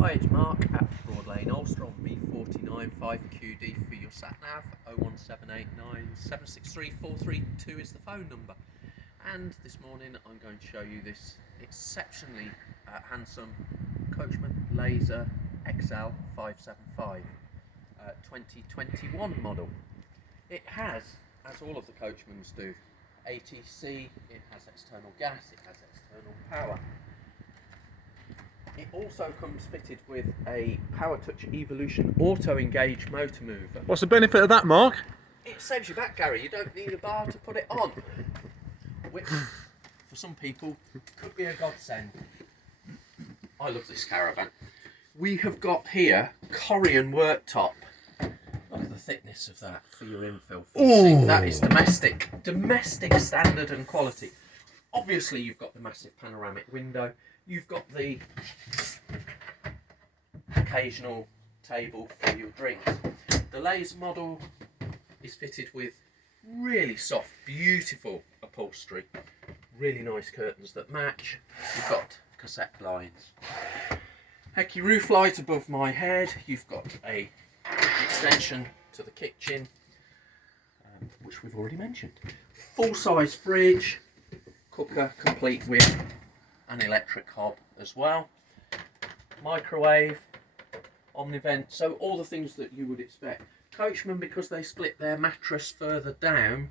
Hi, it's Mark at Broadlane Alcester on B49 5QD for your sat-nav. 01789 763 432 is the phone number. And this morning I'm going to show you this exceptionally handsome Coachman Laser Xcel 575 2021 model. It has, as all of the Coachmans do, ATC, it has external gas, it has external power. It also comes fitted with a PowerTouch Evolution auto-engage motor mover. What's the benefit of that, Mark? It saves you back, Gary. You don't need a bar to put it on, which for some people could be a godsend. I love this caravan. We have got here Corian worktop. Look at the thickness of that for your infill. See, that is domestic standard and quality. Obviously, you've got the massive panoramic window. You've got the occasional table for your drinks. The Laser model is fitted with really soft, beautiful upholstery. Really nice curtains that match. You've got cassette blinds. Hecky roof light above my head. You've got a extension to the kitchen, which we've already mentioned. Full-size fridge, cooker complete with an electric hob as well, microwave, omnivent, so all the things that you would expect. Coachman, because they split their mattress further down,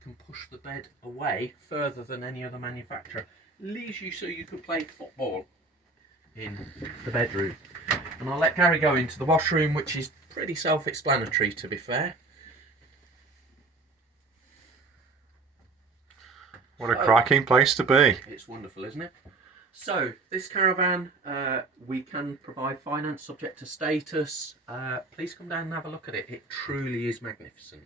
can push the bed away further than any other manufacturer. Leaves you so you could play football in the bedroom. And I'll let Gary go into the washroom, which is pretty self-explanatory, to be fair. What a cracking place to be. It's wonderful, isn't it? So, this caravan, we can provide finance subject to status. Please come down and have a look at it. It truly is magnificent.